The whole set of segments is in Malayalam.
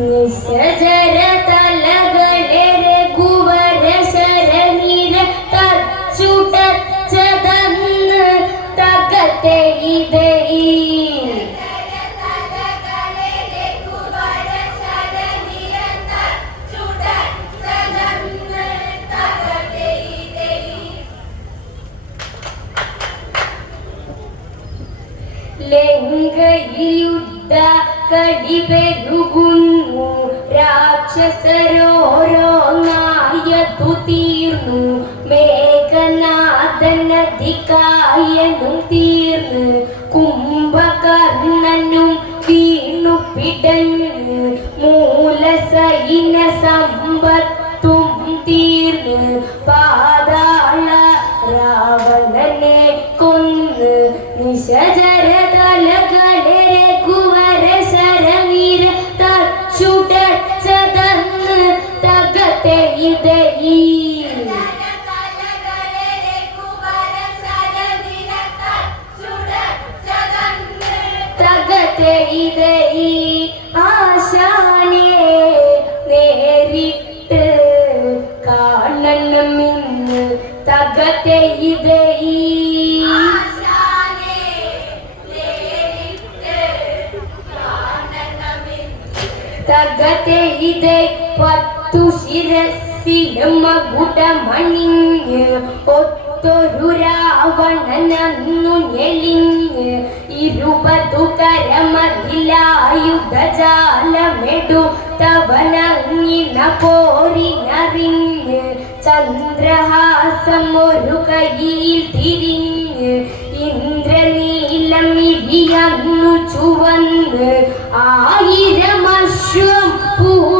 നിശജര തലകളെ രഘുവര ശരനിര തച്ചുടച്ചതന്ന് തകത്തെ ഇതയി ലങ്കയിൽ യുദ്ധ കടിപെരുകുന്നു രാക്ഷസരോരോന്നായതു തീർന്നു മേഘനാഥനധികായനും തീർന്ന്. തകത്തെ ഇതയി ഒത്തൊരു രാവണനന്നു ഞെളിഞ്ഞ് ഇരുപതു കരമതിലായുധജാലമെടുത്തവനങ്ങിന പോരിനറിഞ്ഞ് ചന്ദ്രഹാസം ഒരു കയ്യിൽ തിരിഞ്ഞ് ഇന്ദ്രനീലം ഇടിയന്നു ചുവന്ന് ആയിരം പൂട്ടിയ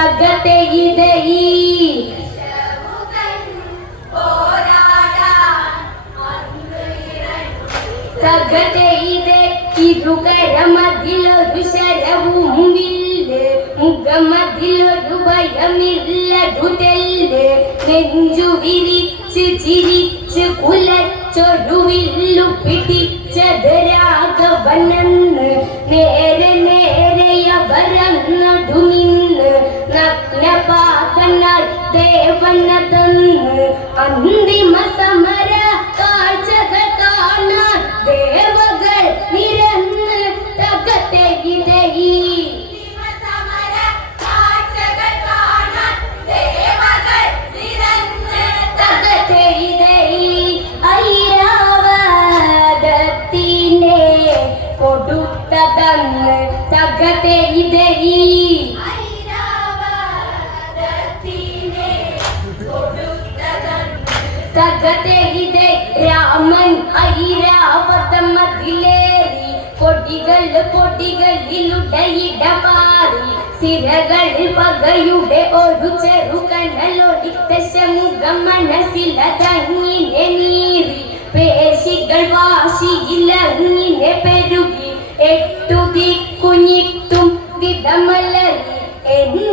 അന്നിറങ്ങി തകത്തെ ഇതയി തകത്തെ ഇതേ ഇരുകരമതിലൊരു ശരവും വില്ല് മുഖമതിലൊരു ഭയമില്ലതുതല്ല് നെഞ്ചു വിരിച്ച് ചിരിച്ച് കുലച്ചൊടുവില്ലു പിടിച്ചത് രാഘവനെന്ന് നേരെ നഗ്നപാതനാൽ ദേവനതെന്ന് അന്തിമ സമര ഇതേ രാമൻ ഐരാവതം മതിലേറി കൊടികൾ കൊടികളിലുടയിടമാറി. സിരകൾ പകയുടെ ഒരു ചെറുകനലൊടി ദശമുഖം മനസ്സിലതങ്ങിനെ നീറി. പേശികൾ വാശിയിലങ്ങിനെ പെരുകി. എട്ടു ദിക്കുഞ്ഞിട്ടും വിധമലറി എന്റെ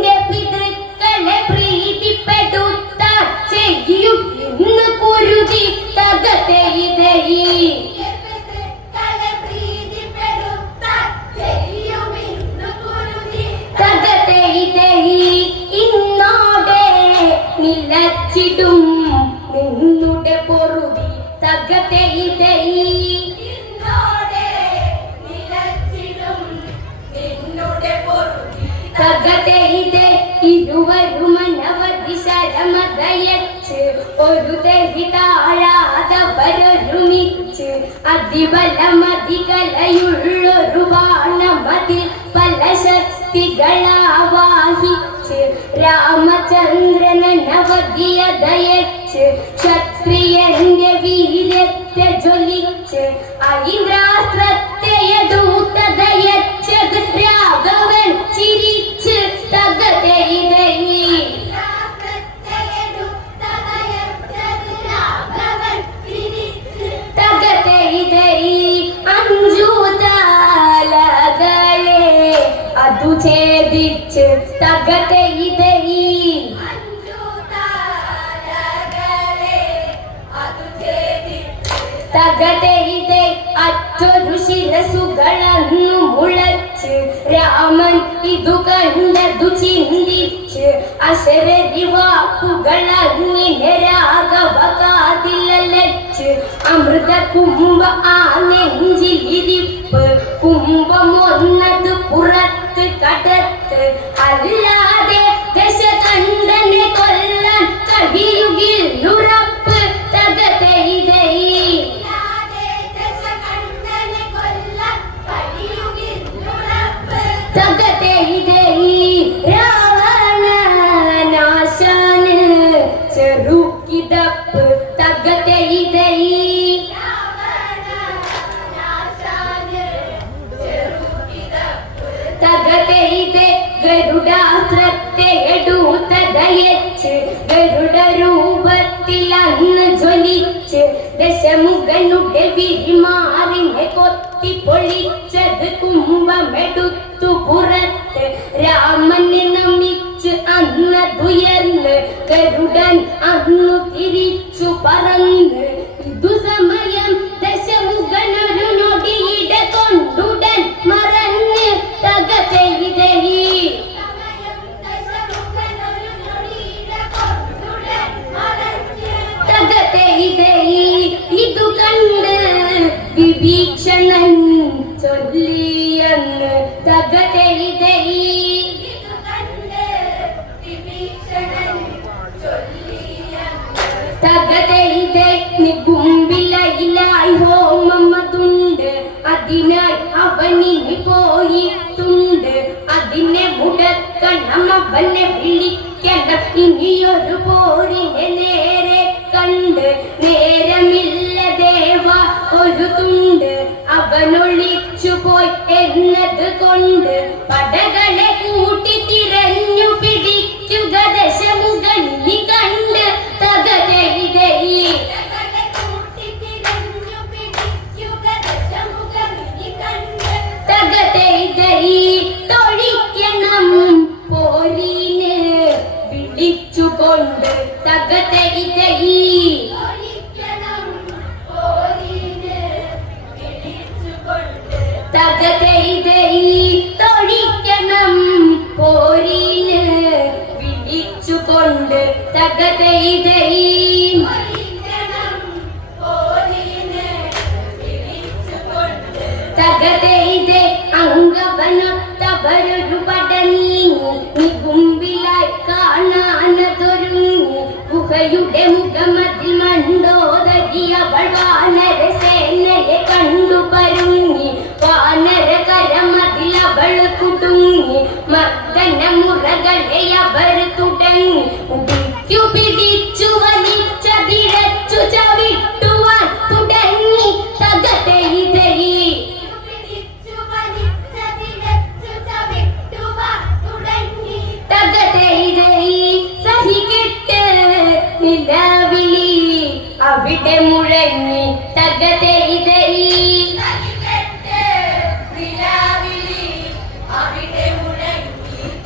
ಸುದಿತ್ತಗತೆ ಇದೆಯೀ തകത്തെ ഇന്നോടെ നിലച്ചിടും നിന്നുടെ പൊറുതി തകത്തെ ഇതേ അതിബലമതികലയുള്ളൊരു ക്ഷത്രിയന്റെ വീര്യത്തെ ജ്വലിച്ച് ഐന്ദ്രാസ്ത്രത്തെ ഛേദിച്ച് തകതൈതൈ തകതൈതൈ അറ്റൊരു ശിരസുകളന്നു മുളച്ച് രാമൻ ഇതു കണ്ടതു ചിന്തിച്ച് അശരരി വാക്കുകളങ്ങിനെ രാഘവ കാതിലച്ച് അമൃത കുംഭ ആ നെഞ്ചിലിരിപ്പ് കുംഭമൊന്നത് പുറത്ത് காட்டு கடத்து அதில കുംഭമെടുത്തു പുറത്ത് രാമനെ നമിച്ച് അന്ന് തുയർന്ന് ഗരുഡൻ അന്നു തിരിച്ചു പറന്ന്. തകതൈതൈ നികുമ്പിലയിലായി ഹോമമതുണ്ട് അതിനായി അവനിനി പോയിട്ടുണ്ട് അതിനെ മുടക്കണം അവനെ വിളിക്കണം. ഇനിയൊരു പോരിനെ തൊഴിക്കണം പോരീന് വിളിച്ചുകൊണ്ട് തകതൈതൈ തകതൈതെ ഗുഹയുടെ മുഖമതിൽ മണ്ടോദരി അവൾ വാനരസേനയെ കണ്ടു പരുങ്ങി. വാനര കരമതിൽ അവൾ കുടുങ്ങി. മർദ്ദന മുറകളെ അവിടെ മുഴങ്ങി തകതൈതൈ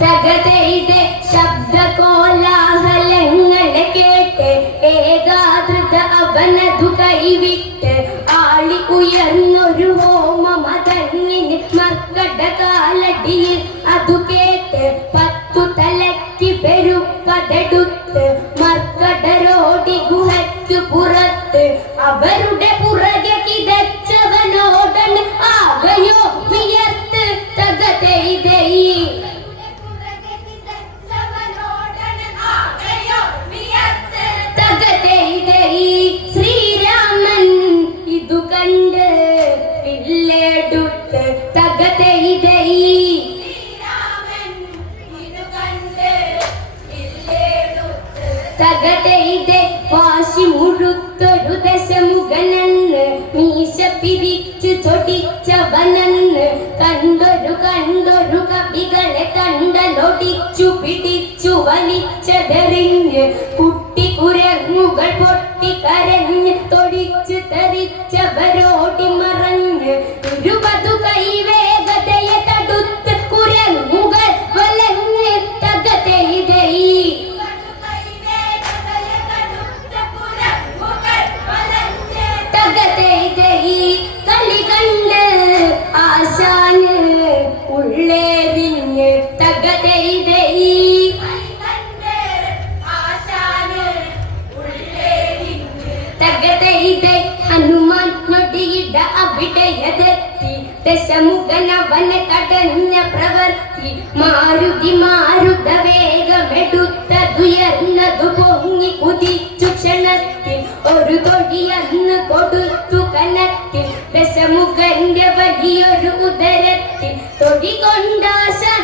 തകതൈതെ ശബ്ദ കോലാഹലങ്ങളെ കേട്ട് ഏകാഗ്രത അവനതു കൈവിട്ട് ആളി ഉയർന്നൊരു ഹോമ മതങ്ങിന് മർക്കട കാലടിയിൽ അതു കേട്ട് പത്തു തലയ്ക്ക് പെരുപ്പതെടുത്ത് മർക്കടരോടി ഗുഹയ്ക്കു പുറത്ത് അവരുടെ പിരിച്ചു ചൊടിച്ചവനെന്ന് കണ്ടൊരു കണ്ടൊരു കവികളെ കണ്ടലൊടിച്ചു പിടിച്ചു വലിച്ചതെറിഞ്ഞ് കുട്ടി കുരങ്ങുകൾ പൊട്ടി കരഞ്ഞ് തൊടിച്ചു തെറിച്ചവരോടി ദശമുഖനവനെ തടഞ്ഞ പ്രവർത്തി മാരുതി മാരുത വേഗമെടുത്തതുയർന്നതു പൊങ്ങി കുതിച്ചു ക്ഷണത്തിൽ ഒരു തൊഴിയന്ന് കൊടുത്തു കനത്തിൽ ദശമുഖന്റെ വലിയൊരു ഉദരത്തിൽ തൊടി കൊണ്ടാശാൻ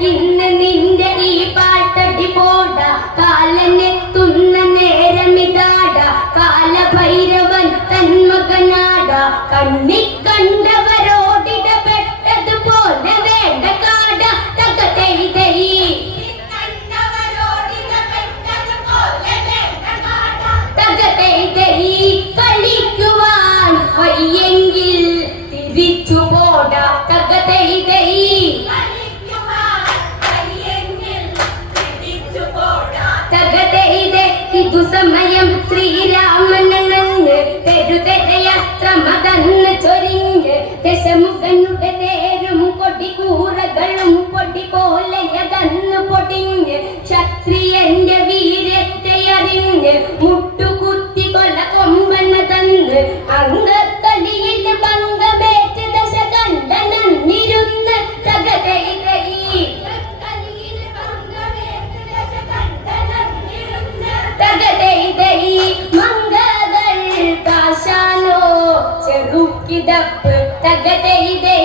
ഇന്ന് നിന്റെ ഈ പാട്ടടി പോട. കാലനെത്തുന്ന നേരമിതാട. കാലഭൈരവൻ തന്മകനാട കണ്ണി കണ്ടവരോടിടപെട്ടതുപോലെ വേണ്ട കാട. തകതൈതൈ തകതൈതൈ കളിക്കുവാൻ വയ്യെങ്കിൽ തിരിച്ചു പോട തകതൈതൈ തകതൈതൈ ചെറുക്കിടപ്പ് തകതൈതൈ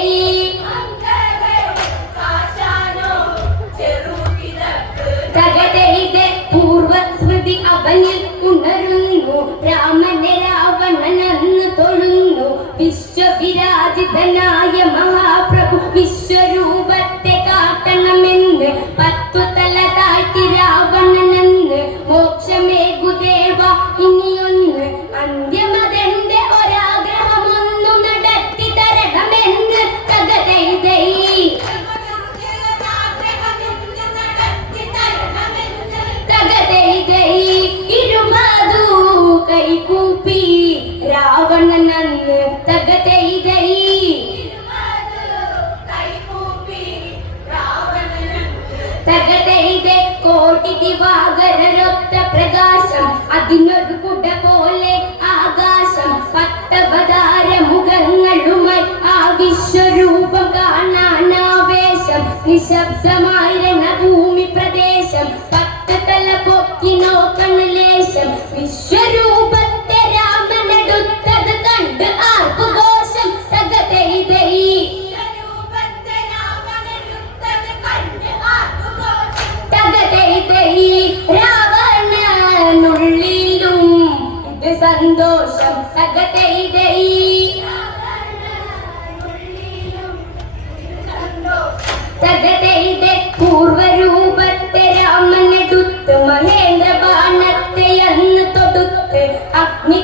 ദിവാകരരൊത്ത പ്രകാശം അതിനൊരു കുട പോലെ ആകാശം പത്തവതാര മുഖങ്ങളുമായി ആ വിശ്വരൂപം കാണാനാവേശം നിശബ്ദമായി ഭൂമി പ്രദേശം പത്ത് തല പൊക്കി നോക്കണ ലേശം വിശ്വരൂപത്തെ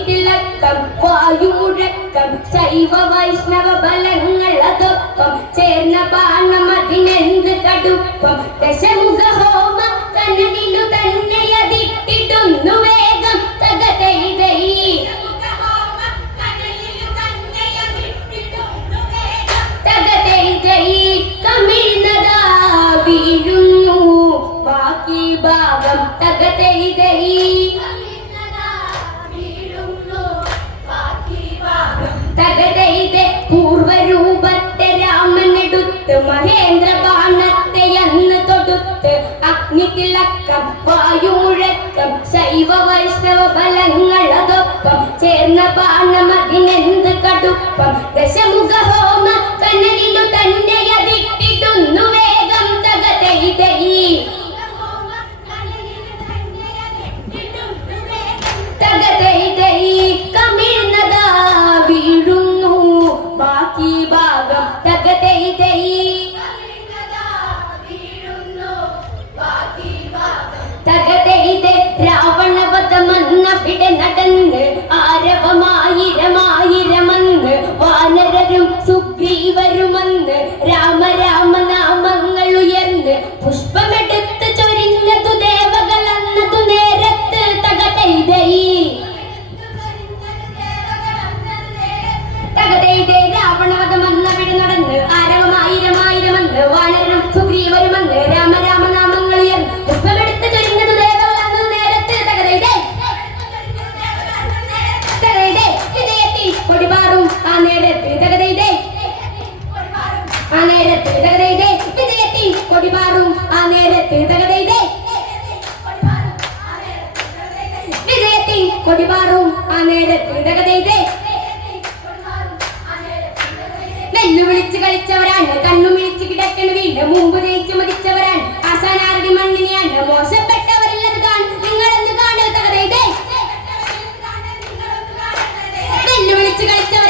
നീതിളക്കം വായുമുഴക്കം ശൈവ വൈഷ്ണവ ബലങ്ങൾ അതൊപ്പം ചേർന്ന പാണം അതിനെന്ത് കടുപ്പം? ദശമുഖ ഹോമ കനലിനു തന്നെ അതിട്ടിടുന്നു വേഗം. തകതൈതൈ തകതൈതൈ കമിഴ്ന്നതാ ഭാഗം തകതൈതൈ গাইতে